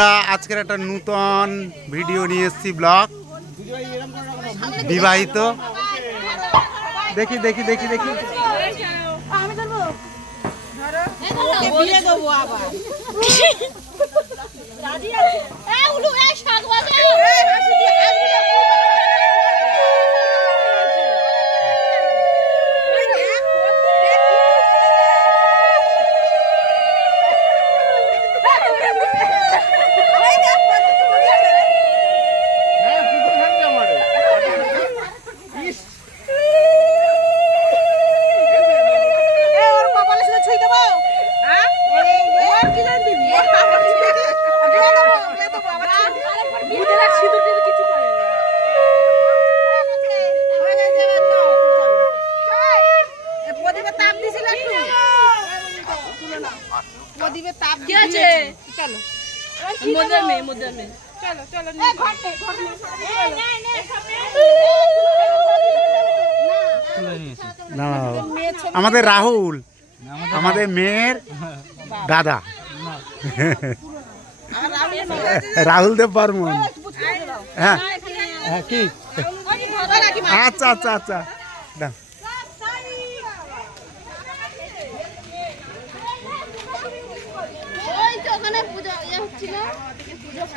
একটা আজকের একটা নূতন ভিডিও নিয়ে এসেছি ব্লগ। বিবাহিত। দেখি দেখি দেখি দেখি। বিয়ে তাপ দিছিল একটু? প্রদীপে তাপ কি আছে? চলো। চলো ঘটে ঘটে না আমাদের রাহুল আমাদের মেয়ের দাদা। রাহুল দেব বর্মন। হ্যাঁ। হ্যাঁ কি? আচ্ছা আচ্ছা আচ্ছা। ওখানে পূজা হচ্ছিল